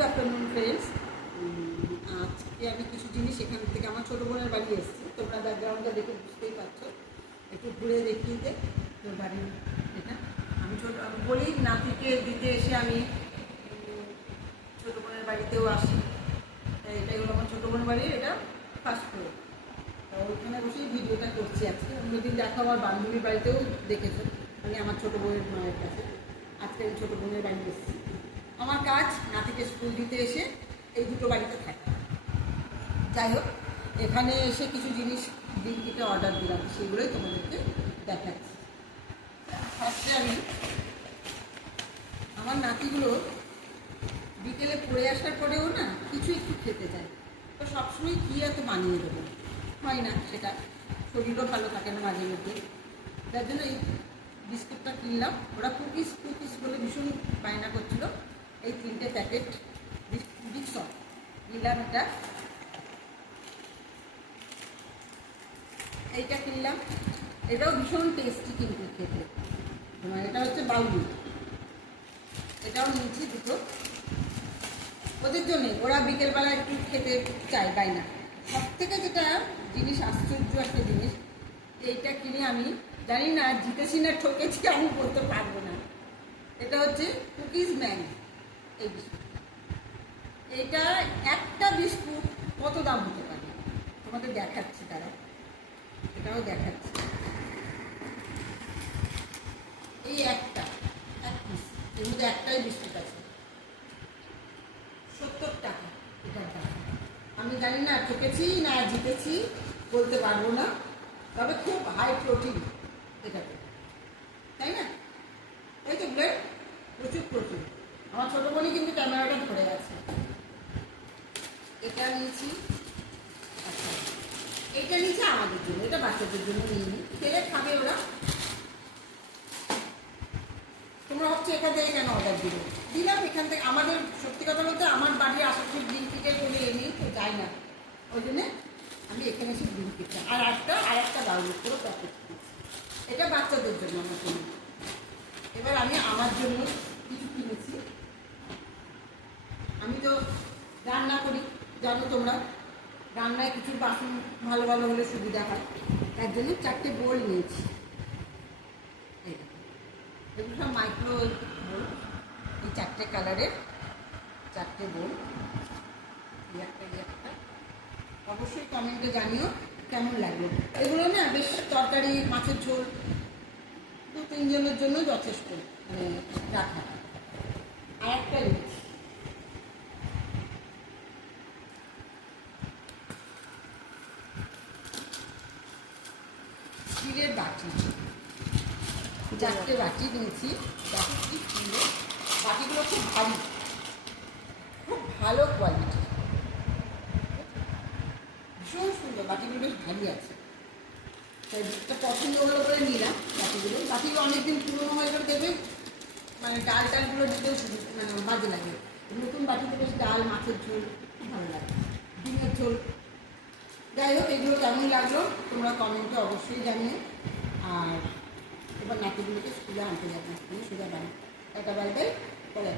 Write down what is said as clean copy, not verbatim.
Good afternoon friends. আজকে আমি কিছু জিনিস এখান থেকে আমার ছোটো বোনের বাড়ি এসেছি। তোমরা ব্যাকগ্রাউন্ডটা দেখে বুঝতেই পারছো। একটু ঘুরে দেখিয়ে দে তোর বাড়ির এটা। আমি বলি নাতিকে দিতে এসে আমি ছোটো বোনের বাড়িতেও আসি। এটাই হলো আমার ছোটো বোনের বাড়ির এটা ফার্স্ট ফ্লোর। ওইখানে বসেই ভিডিওটা করছি আজকে। অন্যদিন দেখো আমার বান্ধবীর বাড়িতেও দেখেছো, আমি আমার ছোটো বোনের মায়ের কাছে। আজকে আমি ছোটো বোনের বাড়ি এসেছি। আমার কাজ নাতিকে স্কুল দিতে এসে এই দুটো বাড়িতে থাকে। যাই হোক, এখানে এসে কিছু জিনিস দিনটিতে অর্ডার দিলাম, সেগুলোই তোমাদেরকে দেখাচ্ছি। ফার্স্টে আমি আমার নাতিগুলো বিকেলে পড়ে আসার পরেও না কিছু একটু খেতে চায়। তো সবসময় কী এত বানিয়ে দেবো, হয় না সেটা, শরীরও ভালো থাকে না মাঝে মধ্যে। যার জন্য এই বিস্কুটটা কিনলাম। ওরা কুকিজ বলে ভীষণ বায়না করছিল। এই 3টে প্যাকেট বিস্কুট নিলাম। এইটা কিনলাম, এটাও ভীষণ টেস্টি কিন্তু খেতে। এটা হচ্ছে বাউলি, এটাও নিয়েছি দুটো ওদের জন্যে। ওরা বিকেলবেলা একটু খেতে চায় বায়না। সব থেকে যেটা জিনিস আশ্চর্য একটা জিনিস, এইটা কিনে আমি জানি না জিতেছি না ঠকেছি, আমি বলতে পারবো না। এটা হচ্ছে কুকিজ ম্যান। এই বিস্কুটটা, এইটা একটা বিস্কুট কত দাম হতে পারে তোমাদের দেখাচ্ছি, তারা এটাও দেখাচ্ছি। এই এক পিস, এর মধ্যে একটাই বিস্কুট আছে, 70 টাকা এটার দাম। আমি জানি না ঠকেছি না জিতেছি, বলতে পারবো না। তবে খুব হাই প্রোটিন এটাতে, তাই না? তাই তো ব্লেড, প্রচুর প্রোটিন। আমার ছোটো বোনই কিন্তু ক্যামেরাটা ধরে আছে। এটা নিয়েছি, আচ্ছা এটা নিয়েছি আমাদের জন্য, এটা বাচ্চাদের জন্য নিয়ে নিই, খেলে খাবে ওরা। তোমরা হচ্ছে এখান থেকে কেন অর্ডার দিলাম এখান থেকে। আমাদের সত্যি কথা বলতে আমার বাড়ির আশেপাশে ব্লিঙ্কিটের কোনো এনেই তো যায় না, ওই জন্যে আমি এখানে এসে ব্লিঙ্কিটটা আর একটা ডাউনলোড করে প্যাকেট কিনেছি। এটা বাচ্চাদের জন্য আমার জন্য। এবার আমি আমার জন্য কিছু কিনেছি। আমি তো রান্না করি, জানো তোমরা, রান্নায় কিছু বাসন ভালো ভালো হলে সুবিধা হয়। তার জন্য 4টে বোল নিয়েছি। এগুলো সব মাইক্রো বোল, এই 4টে কালারের 4টে বোল। একটা অবশ্যই কমেন্টে জানিও কেমন লাগলো। এগুলো না বেশ তরকারি, মাছের ঝোল 2-3 জনের জন্য যথেষ্ট মানে রাখা। আর একটা নিয়েছি স্টিলের বাটি, 4টে বাটি নিয়েছি। দেখো কি সুন্দর বাটিগুলো, খুব ভারী, খুব ভালো কোয়ালিটি, ভীষণ সুন্দর বাটিগুলো, বেশ ভারী আছে। তাই একটা পছন্দ হলো করে নিলাম বাটিগুলো অনেকদিন পুরোনো হয়ে গেলে দেবে, মানে ডালগুলো দিতেও মানে বাজে লাগে। নতুন বাটিতে বেশ ডাল, মাছের ঝোল খুব ভালো লাগে, ডিমের ঝোল। যাই হোক, এগুলো কেমন লাগলো তোমরা কমেন্টে অবশ্যই জানিও। আর এবার নাতিগুলোকে স্কুলে আনতে যাবো, সোজা বাড়ি। একটা বাড়িতে পরে